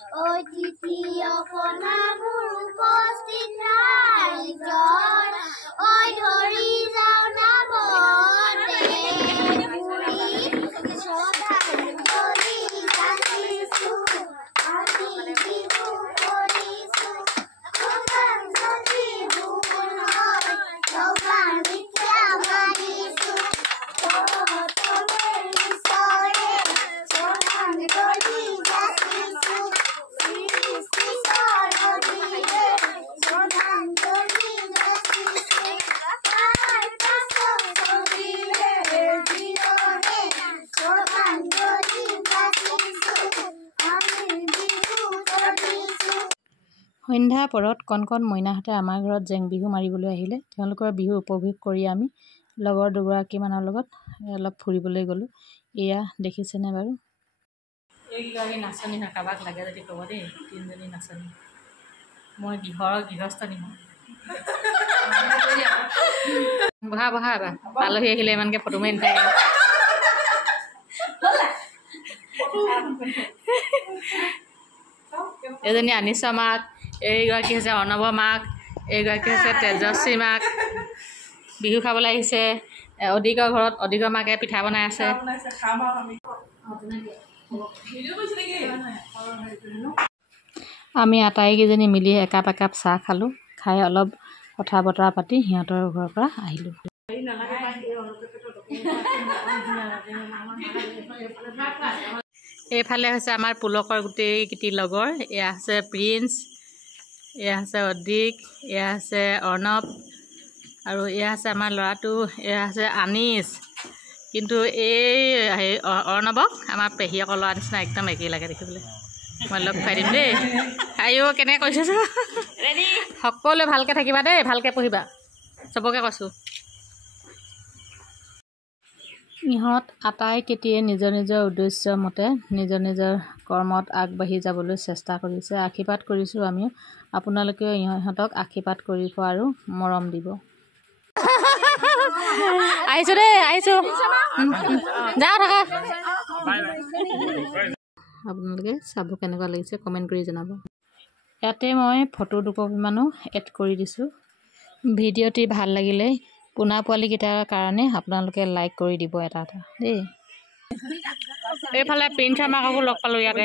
তৃতীয় কণাবোৰ উপস্থিত ৰাইজৰ ধৰি যাওঁ নামতে শ্ৰদ্ধাঞ্জলি যাচিছোঁ আমি বিহু কৰিছোঁ শ্ৰদ্ধাঞ্জলি ভুৱনৰ জবান বিদ্যা মানিছোঁ সন্ধ্যা পৰত কণ কণ মইনাহঁতে আমাৰ ঘৰত জেং বিহু মাৰিবলৈ আহিলে। তেওঁলোকৰ বিহু উপভোগ কৰি আমি লগৰ দুগৰাকীমানৰ লগত অলপ ফুৰিবলৈ গ'লোঁ। এয়া দেখিছেনে বাৰু? এইকেইগৰাকী নাচনী হয়, কাৰোবাক লাগে যদি ক'ব দেই। 3জনী নাচনী, মই গৃহস্থ নিম। বহা বহা এবাৰ, আলহী আহিলে ইমানকৈ ফটো মাৰি নাথাকে। এজনী আনিছা মাক, এইগৰাকী হৈছে অৰ্ণৱ মাক, এইগৰাকী হৈছে তেজস্বী মাক। বিহু খাবলৈ আহিছে। অধিকৰ ঘৰত অধিকৰ মাকে পিঠা বনাই আছে। আমি আটাইকেইজনী মিলি একাপ একাপ চাহ খালোঁ। খাই অলপ কথা বতৰা পাতি সিহঁতৰ ঘৰৰ পৰা আহিলোঁ। এইফালে হৈছে আমাৰ পুলকৰ গোটেইকেইটি লগৰ। এয়া আছে প্ৰিন্স, এয়া আছে অদিক, এয়া আছে অৰ্ণৱ, আৰু এয়া আছে আমাৰ ল'ৰাটো, এয়া আছে আনিছ। কিন্তু এই অৰ্ণৱক আমাৰ পেহীয়েকৰ ল'ৰা নিচিনা একদম একেই লাগে দেখিবলৈ। মই লগ খুৱাই দিম দেই। আইও কেনেকৈ কৈছোঁ সকলোৱে ভালকৈ থাকিবা দেই, ভালকৈ পঢ়িবা, চবকে কৈছোঁ। ইহঁত আটাইকেইটিয়ে নিজৰ নিজৰ উদ্দেশ্য মতে নিজৰ নিজৰ কৰ্মত আগবাঢ়ি যাবলৈ চেষ্টা কৰিছে। আশীৰ্বাদ কৰিছোঁ আমিও। আপোনালোকেও ইহঁতক আশীৰ্বাদ কৰিব আৰু মৰম দিব। আহিছোঁ দেই, আহিছোঁ, যাওঁ থাকা। আপোনালোকে চাব কেনেকুৱা লাগিছে কমেণ্ট কৰি জনাব। ইয়াতে মই ফটো দুকপিমানো এড কৰি দিছোঁ। ভিডিঅ'টি ভাল লাগিলে পোনা পোৱালিকেইটাৰ কাৰণে আপোনালোকে লাইক কৰি দিব এটা এটা দেই। এইফালে প্ৰিন্স মাককো লগ পালোঁ ইয়াতে।